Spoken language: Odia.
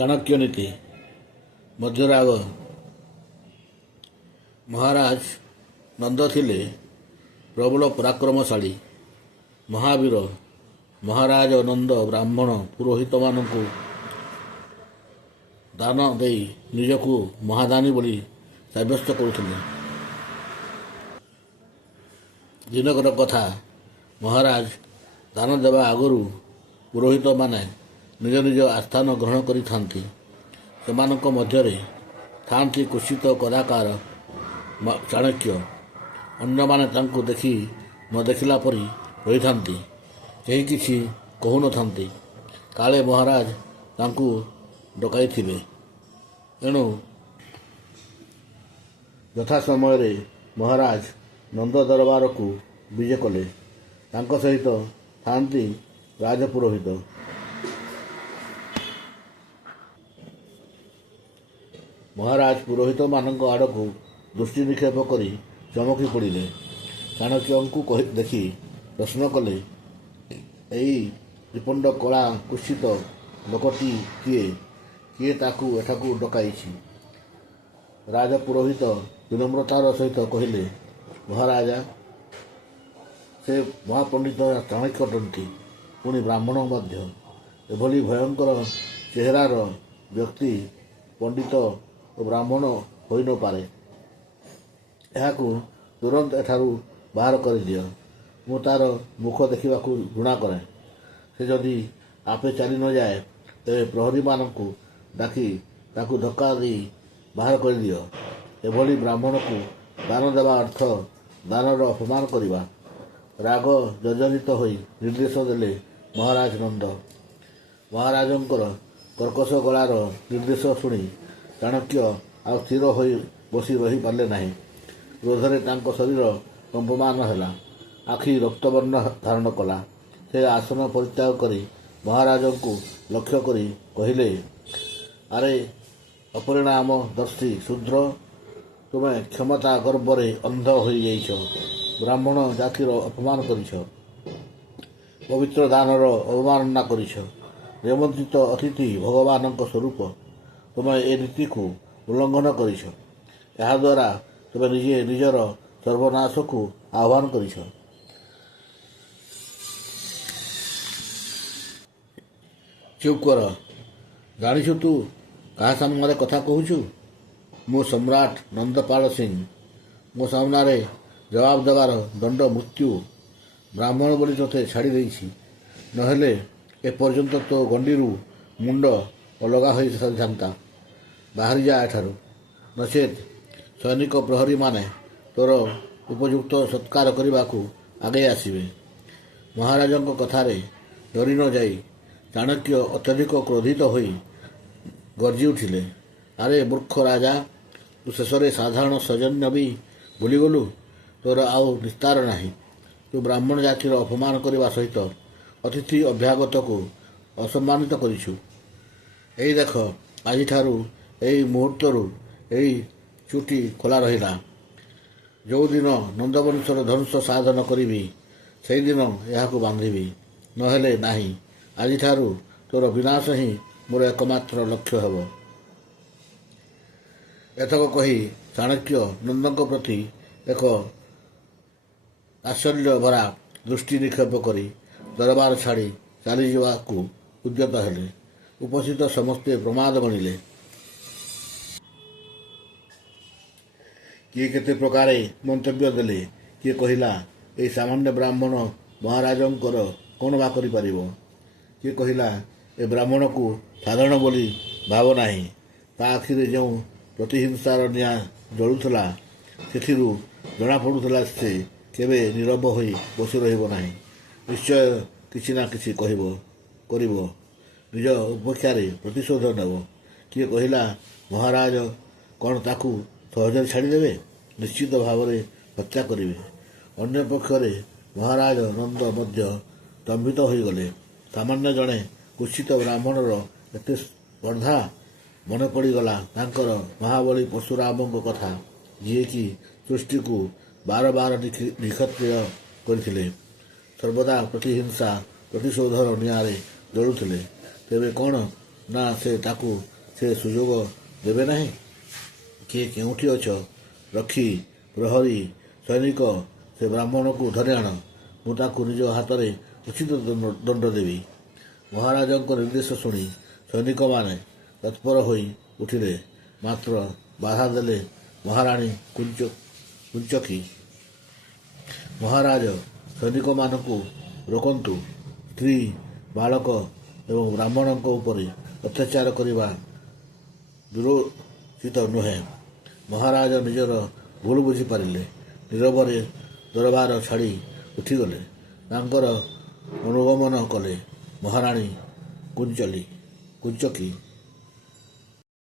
ଚାଣକ୍ୟ ନୀତି ମଧ୍ୟରାଗ। ମହାରାଜ ନନ୍ଦ ଥିଲେ ପ୍ରବଳ ପରାକ୍ରମଶାଳୀ ମହାବୀର। ମହାରାଜ ନନ୍ଦ ବ୍ରାହ୍ମଣ ପୁରୋହିତମାନଙ୍କୁ ଦାନ ଦେଇ ନିଜକୁ ମହାଦାନୀ ବୋଲି ସାବ୍ୟସ୍ତ କରୁଥିଲେ। ଦିନକର କଥା, ମହାରାଜ ଦାନ ଦେବା ଆଗରୁ ପୁରୋହିତମାନେ ନିଜ ନିଜ ଆସ୍ଥାନ ଗ୍ରହଣ କରିଥାନ୍ତି। ସେମାନଙ୍କ ମଧ୍ୟରେ ଥାନ୍ତି କୁତ୍ସିତ କଦାକାର ଚାଣକ୍ୟ। ଅନ୍ୟମାନେ ତାଙ୍କୁ ଦେଖି ନ ଦେଖିଲା ପରି ରହିଥାନ୍ତି। କେହି କିଛି କହୁନଥାନ୍ତି। କାଳେ ମହାରାଜ ତାଙ୍କୁ ଡକାଇଥିବେ। ଏଣୁ ଯଥା ସମୟରେ ମହାରାଜ ନନ୍ଦ ଦରବାରକୁ ବିଜେ କଲେ। ତାଙ୍କ ସହିତ ଥାନ୍ତି ରାଜପୁରୋହିତ। ମହାରାଜ ପୁରୋହିତମାନଙ୍କ ଆଡ଼କୁ ଦୃଷ୍ଟି ନିକ୍ଷେପ କରି ଚମକି ପଡ଼ିଲେ। ଚାଣକ୍ୟଙ୍କୁ ଦେଖି ପ୍ରଶ୍ନ କଲେ, ଏଇ ତ୍ରିପଣ୍ଡ କଳା କୁତ୍ସିତ ଲୋକଟି କିଏ? କିଏ ତାକୁ ଏଠାକୁ ଡକାଇଛି? ରାଜପୁରୋହିତ ବିନମ୍ରତାର ସହିତ କହିଲେ, ମହାରାଜା, ସେ ମହାପଣ୍ଡିତ ଚାଣକ୍ୟ ଅଟନ୍ତି, ପୁଣି ବ୍ରାହ୍ମଣ ମଧ୍ୟ। ଏଭଳି ଭୟଙ୍କର ଚେହେରାର ବ୍ୟକ୍ତି ପଣ୍ଡିତ ଓ ବ୍ରାହ୍ମଣ ହୋଇ ନ ପାରେ। ଏହାକୁ ତୁରନ୍ତ ଏଠାରୁ ବାହାର କରିଦିଅ। ମୁଁ ତାର ମୁଖ ଦେଖିବାକୁ ଘୃଣା କରେ। ସେ ଯଦି ଆପେ ଚାଲି ନ ଯାଏ, ତେବେ ପ୍ରହରୀମାନଙ୍କୁ ଡାକି ତାକୁ ଧକ୍କା ଦେଇ ବାହାର କରିଦିଅ। ଏଭଳି ବ୍ରାହ୍ମଣକୁ ଦାନ ଦେବା ଅର୍ଥ ଦାନର ଅପମାନ କରିବା। ରାଗ ଜର୍ଜରିତ ହୋଇ ନିର୍ଦ୍ଦେଶ ଦେଲେ ମହାରାଜ ନନ୍ଦ। ମହାରାଜଙ୍କର କର୍କଶ ଗଳାର ନିର୍ଦ୍ଦେଶ ଶୁଣି ଚାଣକ୍ୟ ଆଉ ସ୍ଥିର ହୋଇ ବସି ରହିପାରିଲେ ନାହିଁ। କ୍ରୋଧରେ ତାଙ୍କ ଶରୀର କମ୍ପମାନ ହେଲା। ଆଖି ରକ୍ତବର୍ଣ୍ଣ ଧାରଣ କଲା। ସେ ଆସନ ପରିତ୍ୟାଗ କରି ମହାରାଜଙ୍କୁ ଲକ୍ଷ୍ୟ କରି କହିଲେ, ଆରେ ଅପରିଣାମଦର୍ଶୀ ଶୂଦ୍ର, ତୁମେ କ୍ଷମତା ଗର୍ବରେ ଅନ୍ଧ ହୋଇଯାଇଛ। ବ୍ରାହ୍ମଣ ଜାତିର ଅପମାନ କରିଛ। ପବିତ୍ର ଦାନର ଅବମାନନା କରିଛ। ନିମନ୍ତ୍ରିତ ଅତିଥି ଭଗବାନଙ୍କ ସ୍ୱରୂପ। ତୁମେ ଏ ନୀତିକୁ ଉଲ୍ଲଙ୍ଘନ କରିଛ। ଏହାଦ୍ୱାରା ତୁମେ ନିଜେ ନିଜର ସର୍ବନାଶକୁ ଆହ୍ୱାନ କରିଛ। ଚୁପ୍ କର। ଜାଣିଛୁ ତୁ କାହା ସାମ୍ନାରେ କଥା କହୁଛୁ? ମୁଁ ସମ୍ରାଟ ନନ୍ଦପାଳ ସିଂ। ମୋ ସାମ୍ନାରେ ଜବାବ ଦେବାର ଦଣ୍ଡ ମୃତ୍ୟୁ। ବ୍ରାହ୍ମଣ ବୋଲି ତୋତେ ଛାଡ଼ି ଦେଇଛି। ନହେଲେ ଏପର୍ଯ୍ୟନ୍ତ ତୋ ଗଣ୍ଡିରୁ ମୁଣ୍ଡ ଅଲଗା ହୋଇ ସାରିଥାନ୍ତା। ବାହାରିଯା ଏଠାରୁ, ନଚେତ୍ ସୈନିକ ପ୍ରହରୀମାନେ ତୋର ଉପଯୁକ୍ତ ସତ୍କାର କରିବାକୁ ଆଗେଇ ଆସିବେ। ମହାରାଜଙ୍କ କଥାରେ ଡରି ନ ଯାଇ ଚାଣକ୍ୟ ଅତ୍ୟଧିକ କ୍ରୋଧିତ ହୋଇ ଗର୍ଜି ଉଠିଲେ, ଆରେ ମୂର୍ଖ ରାଜା, ତୁ ଶେଷରେ ସାଧାରଣ ସୈନ୍ୟ ବି ଭୁଲିଗଲୁ। ତୋର ଆଉ ନିସ୍ତାର ନାହିଁ। ତୁ ବ୍ରାହ୍ମଣ ଜାତିର ଅପମାନ କରିବା ସହିତ ଅତିଥି ଅଭ୍ୟାଗତକୁ ଅସମ୍ମାନିତ କରିଛୁ। ଏଇ ଦେଖ, ଆଜିଠାରୁ ଏଇ ମୁହୂର୍ତ୍ତରୁ ଏଇ ଚୁଟି ଖୋଲା ରହିଲା। ଯେଉଁଦିନ ନନ୍ଦବଂଶର ଧ୍ୱଂସ ସାଧନ କରିବି, ସେହିଦିନ ଏହାକୁ ବାନ୍ଧିବି। ନହେଲେ ନାହିଁ। ଆଜିଠାରୁ ତୋର ବିନାଶ ହିଁ ମୋର ଏକମାତ୍ର ଲକ୍ଷ୍ୟ ହେବ। ଏତକ କହି ଚାଣକ୍ୟ ନନ୍ଦଙ୍କ ପ୍ରତି ଏକ ତାତ୍ସଲ୍ୟ ଭରା ଦୃଷ୍ଟି ନିକ୍ଷେପ କରି ଦରବାର ଛାଡ଼ି ଚାଲିଯିବାକୁ ଉଦ୍ୟତ ହେଲେ। ଉପସ୍ଥିତ ସମସ୍ତେ ପ୍ରମାଦ ଗଣିଲେ। କିଏ କେତେ ପ୍ରକାରେ ମନ୍ତବ୍ୟ ଦେଲେ। କିଏ କହିଲା, ଏହି ସାମାନ୍ୟ ବ୍ରାହ୍ମଣ ମହାରାଜଙ୍କର କ'ଣ ବା କରିପାରିବ? କିଏ କହିଲା, ଏ ବ୍ରାହ୍ମଣକୁ ସାଧାରଣ ବୋଲି ଭାବ ନାହିଁ। ତା ଆଖିରେ ଯେଉଁ ପ୍ରତିହିଂସାର ନିଆଁ ଜଳୁଥିଲା, ସେଥିରୁ ଜଣାପଡ଼ୁଥିଲା ସେ କେବେ ନୀରବ ହୋଇ ବସି ରହିବ ନାହିଁ। ନିଶ୍ଚୟ କିଛି ନା କିଛି କରିବ। ନିଜ ଉପେକ୍ଷାରେ ପ୍ରତିଶୋଧ ନେବ। କିଏ କହିଲା, ମହାରାଜ କ'ଣ ତାକୁ ସହଜରେ ଛାଡ଼ିଦେବେ? ନିଶ୍ଚିତ ଭାବରେ ହତ୍ୟା କରିବେ। ଅନ୍ୟପକ୍ଷରେ ମହାରାଜ ନନ୍ଦ ମଧ୍ୟ ସ୍ତମ୍ଭିତ ହୋଇଗଲେ। ସାମାନ୍ୟ ଜଣେ କୁତ୍ସିତ ବ୍ରାହ୍ମଣର ଏତେ ସ୍ପର୍ଦ୍ଧା। ମନେ ପଡ଼ିଗଲା ତାଙ୍କର ମହାବଳୀ ପରଶୁରାମଙ୍କ କଥା, ଯିଏକି ସୃଷ୍ଟିକୁ ବାର ବାର ନିକ୍ଷତ୍ରିୟ କରିଥିଲେ। ସର୍ବଦା ପ୍ରତିହିଂସା ପ୍ରତିଶୋଧର ନିଆଁରେ ଜଳୁଥିଲେ। ତେବେ କ'ଣ ନା ସେ ତାକୁ ସେ ସୁଯୋଗ ଦେବେ ନାହିଁ? କିଏ କେଉଁଠି ଅଛ? ରକ୍ଷୀ, ପ୍ରହରୀ, ସୈନିକ, ସେ ବ୍ରାହ୍ମଣକୁ ଧରି ଆଣ। ମୁଁ ତାକୁ ନିଜ ହାତରେ ଉଚିତ ଦଣ୍ଡ ଦେବି। ମହାରାଜଙ୍କ ନିର୍ଦ୍ଦେଶ ଶୁଣି ସୈନିକମାନେ ତତ୍ପର ହୋଇ ଉଠିଲେ, ମାତ୍ର ବାଧା ଦେଲେ ମହାରାଣୀ କୁଞ୍ଚକୀ। ମହାରାଜ, ସୈନିକମାନଙ୍କୁ ରୋକନ୍ତୁ। ସ୍ତ୍ରୀ, ବାଳକ ଏବଂ ବ୍ରାହ୍ମଣଙ୍କ ଉପରେ ଅତ୍ୟାଚାର କରିବା ବିରୋଚିତ ନୁହେଁ। ମହାରାଜ ନିଜର ଭୁଲ ବୁଝିପାରିଲେ। ନୀରବରେ ଦରବାର ଛାଡ଼ି ଉଠିଗଲେ। ତାଙ୍କର ଅନୁଗମନ କଲେ ମହାରାଣୀ କୁଞ୍ଚକୀ।